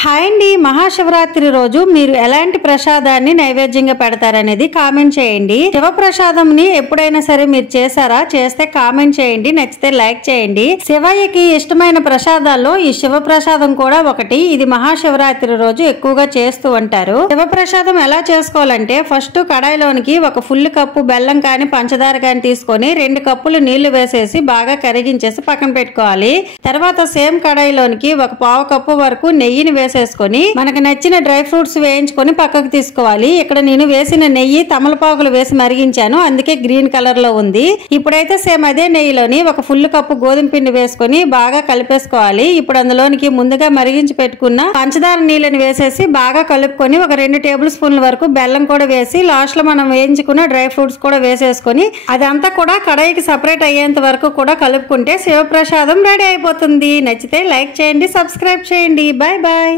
Hi అండి, మహాశివరాత్రి రోజు మీరు ఎలాంటి ప్రసాదాన్ని నైవేద్యంగా పెడతారనేది కామెంట్ చేయండి. శివప్రసాదంని ఎప్పుడైనా సరే మీరు చేశారా? చేస్తే కామెంట్ చేయండి, నచ్చితే లైక్ చేయండి. శివయ్యకి ఇష్టమైన ప్రసాదాల్లో ఈ శివప్రసాదం కూడా ఒకటి. ఇది మహాశివరాత్రి రోజు ఎక్కువగా చేస్తూ ఉంటారు. శివప్రసాదం ఎలా చేసుకోవాలంటే, ఫస్ట్ కడాయిలోనికి ఒక ఫుల్ కప్పు బెల్లం కానీ పంచదార కానీ తీసుకొని 2 కప్పులు నీళ్లు వేసేసి బాగా కరిగించేసి పక్కన పెట్టుకోవాలి. తర్వాత సేమ్ కడాయిలోనికి ఒక పావు కప్పు వరకు నెయ్యిని వేసేసుకొని మనకు నచ్చిన డ్రై ఫ్రూట్స్ వేయించుకొని పక్కకు తీసుకోవాలి. ఇక్కడ నేను వేసిన నెయ్యి తమలపాకులు వేసి మరిగించాను, అందుకే గ్రీన్ కలర్ లో ఉంది. ఇప్పుడైతే సేమ్ అదే నెయ్యిలోని ఒక ఫుల్ కప్పు గోధుమ పిండి వేసుకొని బాగా కలిపేసుకోవాలి. ఇప్పుడు అందులోనికి ముందుగా మరిగించి పెట్టుకున్న పంచదార నీళ్ళని వేసేసి బాగా కలుపుకొని ఒక 2 టేబుల్ స్పూన్ల వరకు బెల్లం కూడా వేసి లాస్ట్ లో మనం వేయించుకున్న డ్రై ఫ్రూట్స్ కూడా వేసేసుకొని అదంతా కూడా కడాయికి సపరేట్ అయ్యేంత వరకు కూడా కలుపుకుంటే శివప్రసాదం రెడీ అయిపోతుంది. నచ్చితే లైక్ చేయండి, సబ్స్క్రైబ్ చేయండి. Bye bye.